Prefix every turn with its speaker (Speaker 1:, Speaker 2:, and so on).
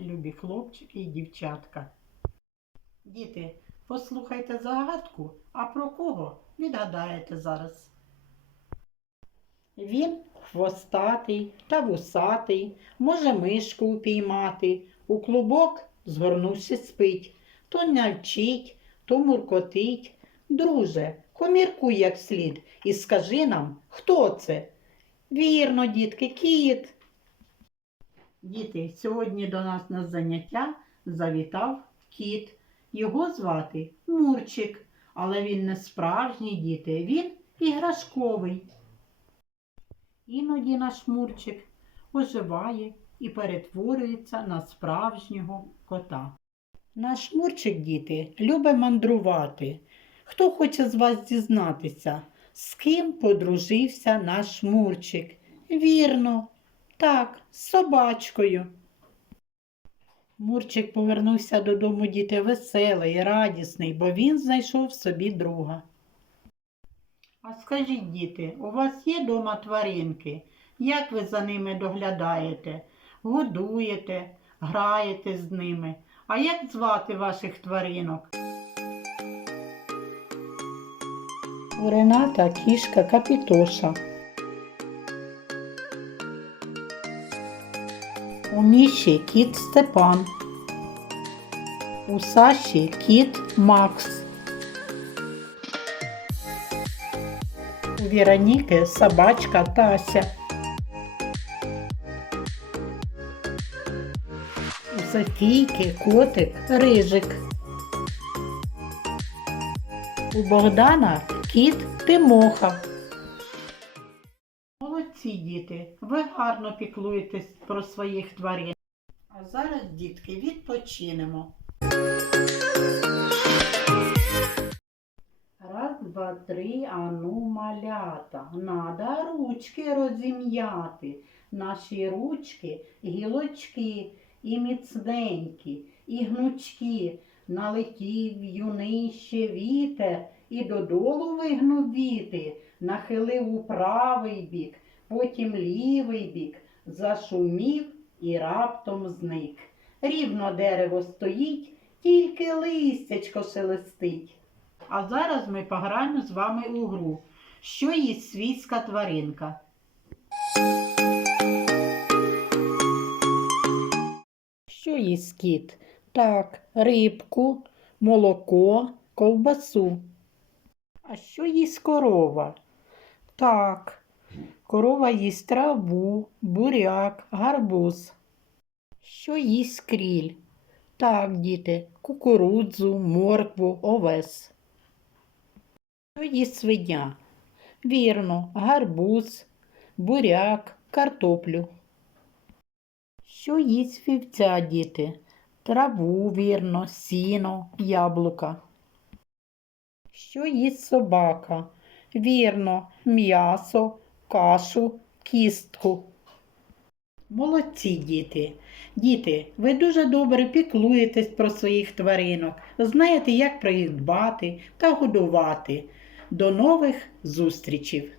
Speaker 1: любі хлопчики і дівчатка. Діти, послухайте загадку, а про кого відгадаєте зараз? Він хвостатий та вусатий, може мишку упіймати, у клубок згорнувши спить, то навчить, то муркотить. Друже, поміркуй як слід і скажи нам, хто це? Вірно, дітки, кіт. Діти, сьогодні до нас на заняття завітав кіт. Його звати Мурчик, але він не справжній діти, він іграшковий. Іноді наш Мурчик оживає і перетворюється на справжнього кота. Наш Мурчик, діти, любить мандрувати. Хто хоче з вас дізнатися, з ким подружився наш Мурчик? Вірно, так, з собачкою. Мурчик повернувся додому діти веселий, радісний, бо він знайшов собі друга. А скажіть, діти, у вас є дома тваринки? Як ви за ними доглядаєте? Годуєте, граєте з ними? А як звати ваших тваринок? У Рената кішка Капітоша. У Міші кіт Степан. У Саші кіт Макс. У Віроніки собачка Тася. У Софійки котик Рижик. У Богдана кіт Тимоха. Молодці діти, ви гарно піклуєтесь про своїх тварин. А зараз, дітки, відпочинемо. Раз, два, три, ану малята. Надо ручки розім'яти. Наші ручки гілочки і міцненькі, і гнучкі. Налетів юнище вітер і додолу вигнув віти, нахилив у правий бік, потім лівий бік, зашумів і раптом зник. Рівно дерево стоїть, тільки листячко шелестить. А зараз ми пограємо з вами у гру. Що їсть свійська тваринка? Що їсть кіт? Так, рибку, молоко, ковбасу. А що їсть корова? Так, корова їсть траву, буряк, гарбуз. Що їсть кріль? Так, діти, кукурудзу, моркву, овес. Що їсть свиня? Вірно, гарбуз, буряк, картоплю. Що їсть вівця, діти? Траву, вірно, сіно, яблука. Що їсть собака? Вірно, м'ясо, кашу, кістку. Молодці діти. Діти, ви дуже добре піклуєтесь про своїх тваринок, знаєте, як про їх дбати та годувати. До нових зустрічей!